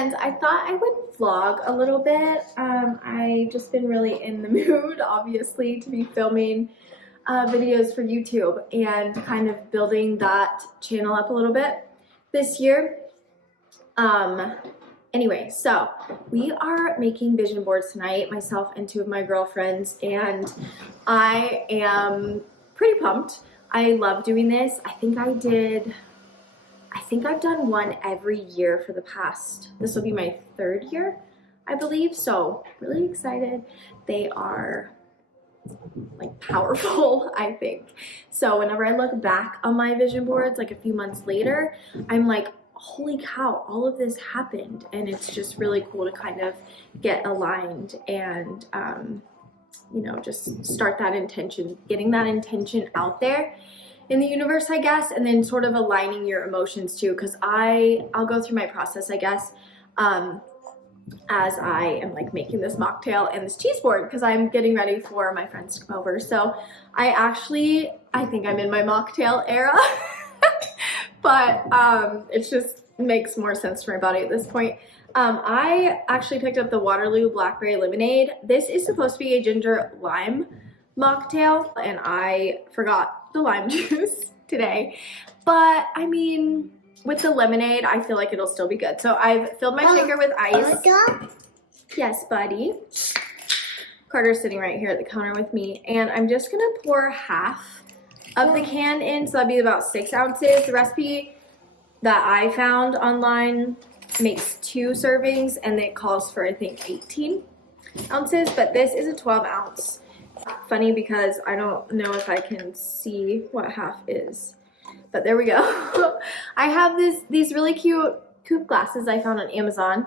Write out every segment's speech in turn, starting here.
friends, I thought I would vlog a little bit. I've just been really in the mood, obviously, to be filming videos for YouTube and kind of building that channel up a little bit this year. Anyway, so we are making vision boards tonight, myself and two of my girlfriends, and I am pretty pumped. I love doing this. I think I've done one every year for the past, this will be my third year, I believe, so really excited. They are like powerful, I think. So whenever I look back on my vision boards like a few months later, I'm like, holy cow, all of this happened. And it's just really cool to kind of get aligned and you know, just start that intention, getting that intention out there in the universe, I guess, and then sort of aligning your emotions too, because I'll go through my process, I guess, as I am like making this mocktail and this cheese board, because I'm getting ready for my friends to come over. So I think I'm in my mocktail era, but it just makes more sense for my body at this point. I actually picked up the Waterloo Blackberry Lemonade. This is supposed to be a ginger lime mocktail, and I forgot the lime juice today. But I mean, with the lemonade, I feel like it'll still be good. So I've filled my shaker with ice. Yes, buddy. Carter's sitting right here at the counter with me, and I'm just gonna pour half of the can in, so that'd be about 6 ounces. The recipe that I found online makes 2 servings, and it calls for, I think, 18 ounces, but this is a 12 ounce. Funny because I don't know if I can see what half is, but there we go. I have these really cute coupe glasses I found on Amazon.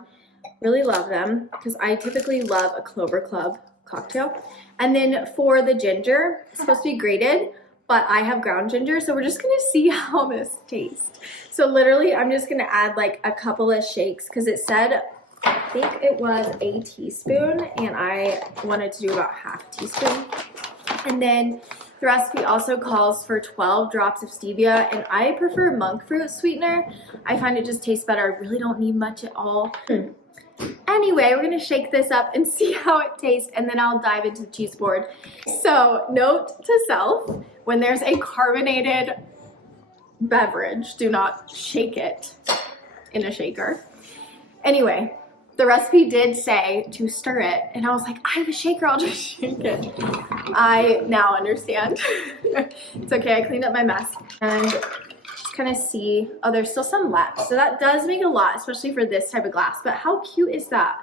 Really love them because I typically love a Clover Club cocktail. And then for the ginger, it's supposed to be grated, but I have ground ginger, so we're just gonna see how this tastes. So literally, I'm just gonna add like a couple of shakes because it said, I think it was a teaspoon, and I wanted to do about half a teaspoon. And then the recipe also calls for 12 drops of stevia, and I prefer monk fruit sweetener. I find it just tastes better. I really don't need much at all. Anyway, we're gonna shake this up and see how it tastes, and then I'll dive into the cheese board. So, note to self, when there's a carbonated beverage, do not shake it in a shaker. Anyway, the recipe did say to stir it, and I was like, I have a shaker, I'll just shake it. I now understand. It's okay, I cleaned up my mess. And just kind of see, oh, there's still some left. So that does make a lot, especially for this type of glass. But how cute is that?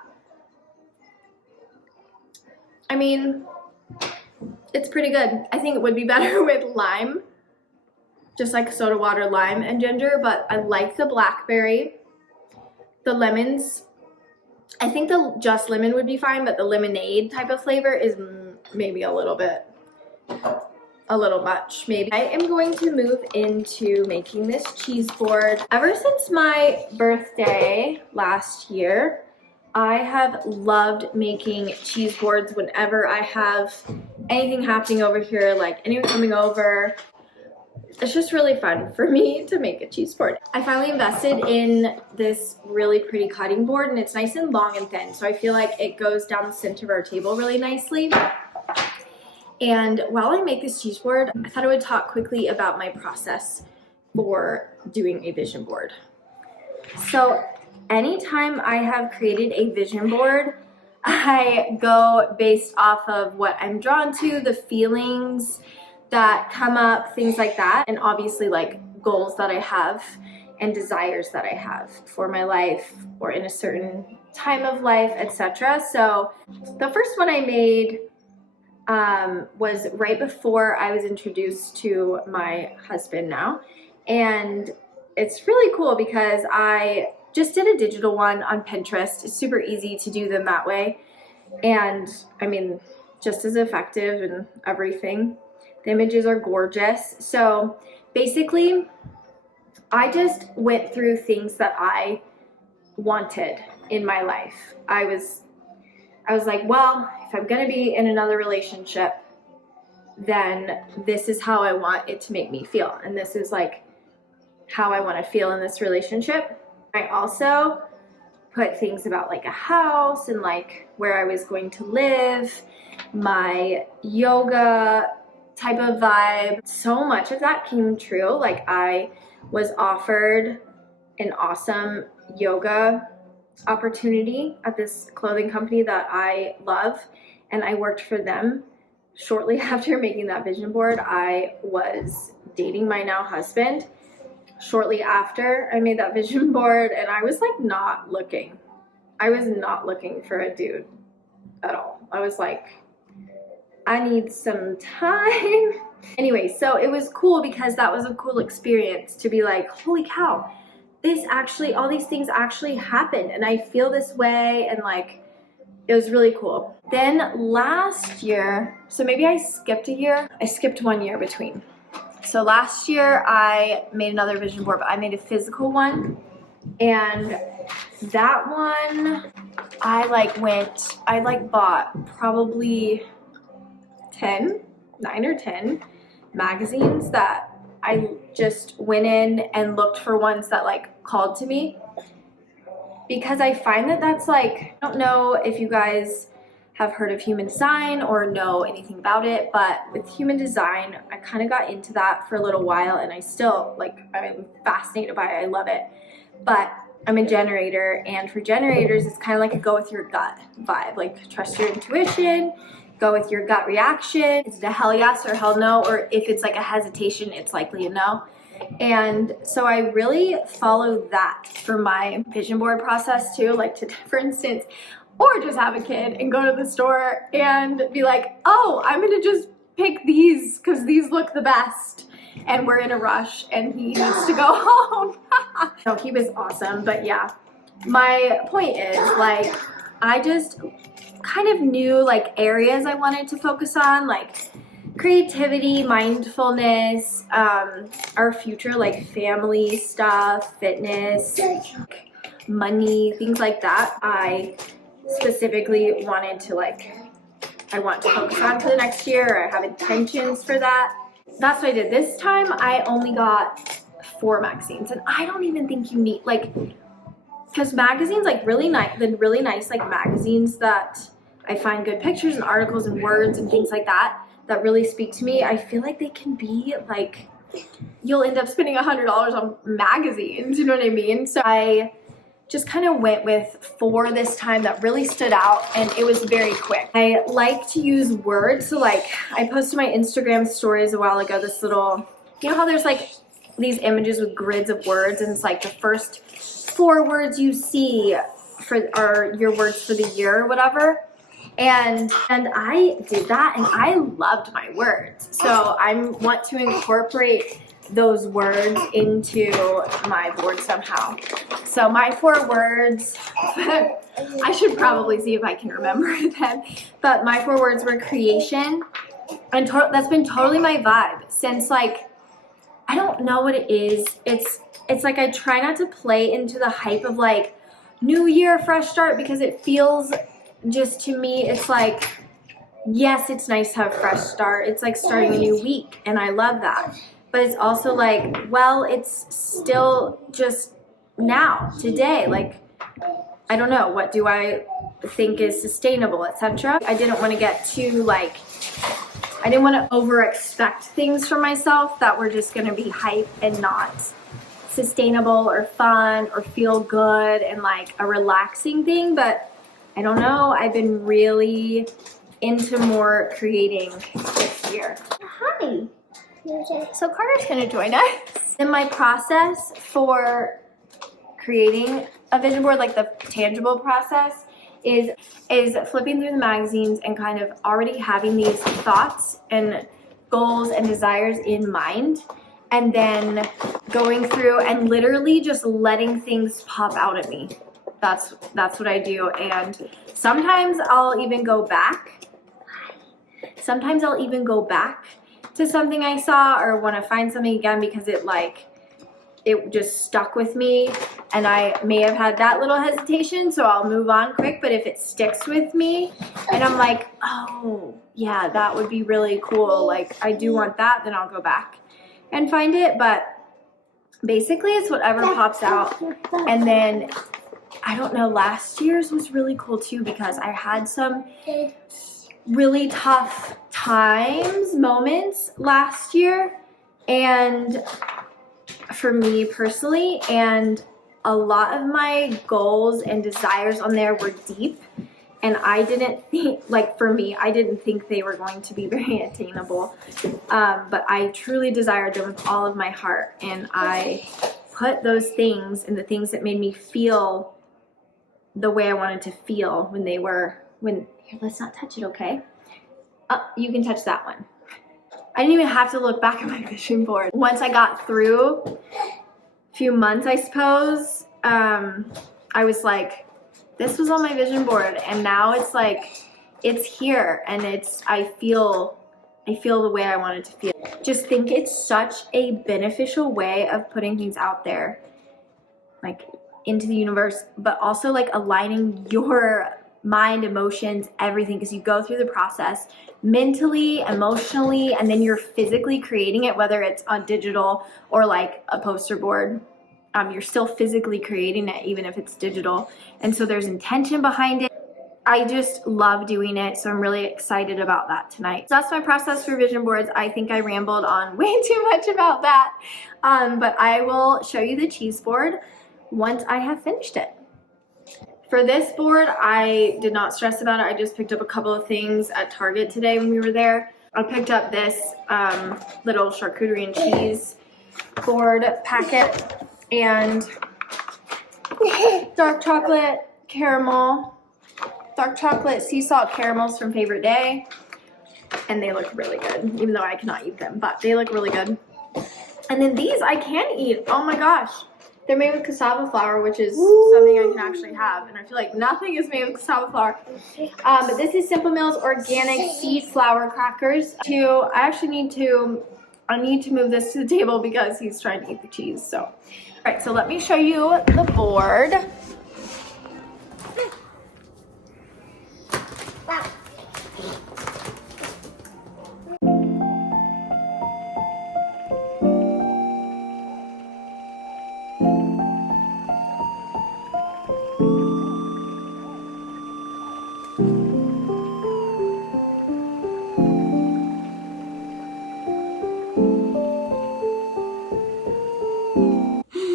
I mean, it's pretty good. I think it would be better with lime, just like soda water, lime, and ginger, but I like the blackberry. The lemons, I think the just lemon would be fine, but the lemonade type of flavor is maybe a little much, maybe. I am going to move into making this cheese board. Ever since my birthday last year, I have loved making cheese boards whenever I have anything happening over here, like anyone coming over. It's just really fun for me to make a cheese board. I finally invested in this really pretty cutting board, and it's nice and long and thin, so I feel like it goes down the center of our table really nicely. And while I make this cheese board, I thought I would talk quickly about my process for doing a vision board. So anytime I have created a vision board, I go based off of what I'm drawn to, the feelings that come up, things like that, and obviously like goals that I have and desires that I have for my life or in a certain time of life, etc. So the first one I made was right before I was introduced to my husband now, and it's really cool because I just did a digital one on Pinterest. It's super easy to do them that way, and I mean, just as effective and everything. The images are gorgeous. So basically, I just went through things that I wanted in my life. I was like, well, if I'm gonna be in another relationship, then this is how I want it to make me feel. And this is like how I want to feel in this relationship. I also put things about like a house and like where I was going to live, my yoga type of vibe. So much of that came true. Like I was offered an awesome yoga opportunity at this clothing company that I love, and I worked for them. Shortly after making that vision board, I was dating my now husband. Shortly after I made that vision board, and I was like not looking. I was not looking for a dude at all. I was like, I need some time. Anyway, so it was cool because that was a cool experience to be like, holy cow, this actually, all these things actually happened and I feel this way, and like, it was really cool. Then last year, so maybe I skipped a year. I skipped 1 year between. So last year I made another vision board, but I made a physical one. And that one, I bought probably 9 or 10 magazines that I just went in and looked for ones that like called to me, because I find that that's like, I don't know if you guys have heard of human design or know anything about it, but with human design, I kind of got into that for a little while, and I still I'm fascinated by it. I love it. But I'm a generator, and for generators, it's kind of like a go with your gut vibe, like trust your intuition, go with your gut reaction. Is it a hell yes or hell no? Or if it's like a hesitation, it's likely a no. And so I really follow that for my vision board process too, like to, for instance, or just have a kid and go to the store and be like, oh, I'm gonna just pick these because these look the best. And we're in a rush and he needs to go home. No, he was awesome, but yeah. My point is, like, I just kind of knew like areas I wanted to focus on, like creativity, mindfulness, our future, like family stuff, fitness, money, things like that. I specifically wanted to I want to focus on for the next year, or I have intentions for that. That's what I did. This time I only got 4 magazines, and I don't even think you need, because magazines, really nice like magazines that I find good pictures and articles and words and things like that really speak to me. I feel like they can be like, you'll end up spending $100 on magazines, you know what I mean? So I just kind of went with 4 this time that really stood out, and it was very quick. I like to use words, so I posted my Instagram stories a while ago, this little, you know how there's these images with grids of words, and it's like the first 4 words you see are your words for the year or whatever. And I did that, and I loved my words. So I want to incorporate those words into my board somehow. So my 4 words, I should probably see if I can remember them, but my 4 words were creation, and that's been totally my vibe since I don't know what it is. It's like I try not to play into the hype of new year, fresh start, because it feels, just to me, it's yes, it's nice to have a fresh start. It's like starting a new week, and I love that. But it's also well, it's still just now, today. I don't know, what do I think is sustainable, etc. I didn't want to get too I didn't want to over expect things from myself that were just going to be hype and not sustainable or fun or feel good and a relaxing thing. But I don't know, I've been really into more creating this year. Hi. So Carter's gonna join us. In my process for creating a vision board, the tangible process, is flipping through the magazines and kind of already having these thoughts and goals and desires in mind, and then going through and literally just letting things pop out at me. That's what I do. And sometimes I'll even go back. To something I saw, or want to find something again because it just stuck with me, and I may have had that little hesitation, so I'll move on quick. But if it sticks with me and I'm oh yeah, that would be really cool, I do want that, then I'll go back and find it. But basically it's whatever pops out, and then I don't know, last year's was really cool too because I had some really tough moments last year, and for me personally, and a lot of my goals and desires on there were deep, and I didn't think, like for me, I didn't think they were going to be very attainable, but I truly desired them with all of my heart, and I put those things and the things that made me feel the way I wanted to feel here, let's not touch it, okay? You can touch that one. I didn't even have to look back at my vision board. Once I got through a few months, I suppose, I was like, this was on my vision board, and now it's like, it's here, and I feel the way I wanted to feel. Just think it's such a beneficial way of putting things out there, like into the universe, but also like aligning your mind, emotions, everything, because you go through the process mentally, emotionally, and then you're physically creating it, whether it's on digital or like a poster board. You're still physically creating it, even if it's digital. And so there's intention behind it. I just love doing it, so I'm really excited about that tonight. So that's my process for vision boards. I think I rambled on way too much about that, but I will show you the cheese board once I have finished it. For this board, I did not stress about it. I just picked up a couple of things at Target today when we were there. I picked up this little charcuterie and cheese board packet and dark chocolate sea salt caramels from Favorite Day. And they look really good, even though I cannot eat them, but they look really good. And then these I can eat. Oh my gosh. They're made with cassava flour, which is something I can actually have, and I feel like nothing is made with cassava flour. But this is Simple Mills organic seed flour crackers. I need to move this to the table because he's trying to eat the cheese. So, all right, so let me show you the board.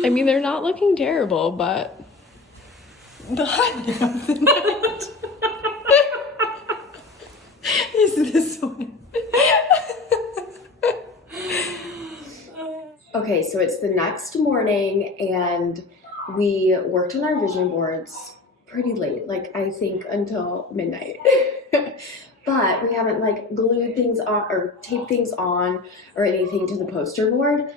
I mean, they're not looking terrible, but the hot is this one. Okay, so it's the next morning and we worked on our vision boards pretty late, like I think until midnight. But we haven't like glued things on or taped things on or anything to the poster board.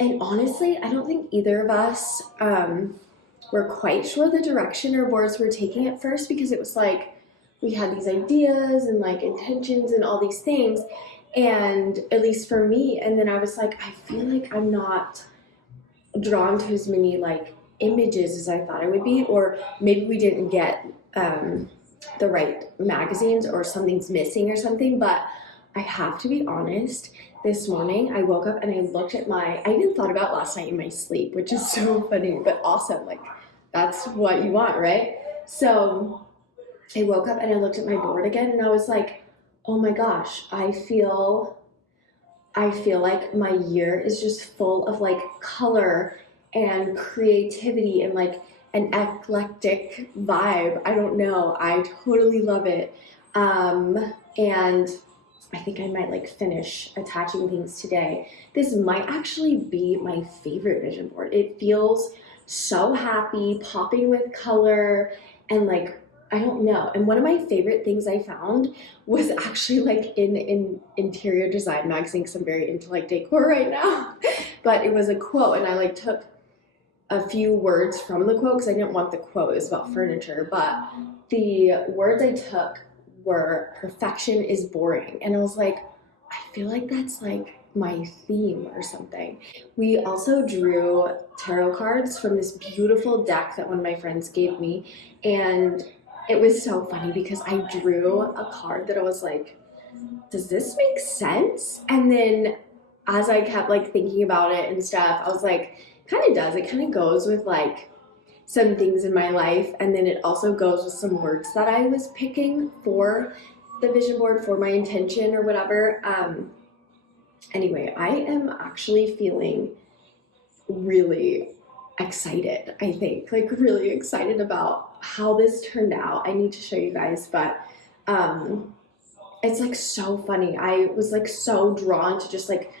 And honestly, I don't think either of us were quite sure the direction our boards were taking at first, because it was like we had these ideas and like intentions and all these things, and at least for me, and then I was like, I feel like I'm not drawn to as many like images as I thought I would be, or maybe we didn't get the right magazines or something's missing or something. But I have to be honest, this morning I woke up and I looked at I even thought about last night in my sleep, which is so funny but awesome. Like, that's what you want, right? So I woke up and I looked at my board again and I was like, oh my gosh, I feel like my year is just full of like color and creativity and like an eclectic vibe. I don't know, I totally love it. And I think I might like finish attaching things today. This might actually be my favorite vision board. It feels so happy, popping with color, and like, I don't know. And one of my favorite things I found was actually like in interior design magazine, because I'm very into like decor right now. But it was a quote, and I like took a few words from the quote because I didn't want the quote. It was about furniture, but the words I took were perfection is boring. And I was like, I feel like that's like my theme or something. We also drew tarot cards from this beautiful deck that one of my friends gave me, and it was so funny because I drew a card that I was like, does this make sense? And then as I kept like thinking about it and stuff, I was like, kind of does. It kind of goes with like some things in my life, and then it also goes with some words that I was picking for the vision board for my intention or whatever. Anyway, I am actually feeling really excited, I think, like really excited about how this turned out. I need to show you guys, but it's like so funny. I was like so drawn to just like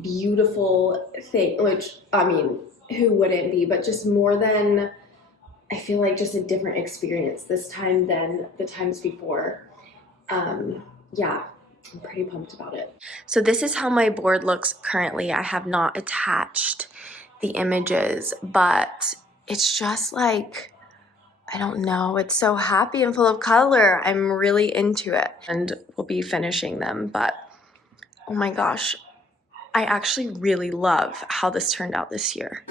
beautiful thing, which I mean, who wouldn't be, but just more than, I feel like just a different experience this time than the times before. Yeah, I'm pretty pumped about it. So this is how my board looks currently. I have not attached the images, but it's just like, I don't know, it's so happy and full of color. I'm really into it, and we'll be finishing them, but oh my gosh, I actually really love how this turned out this year.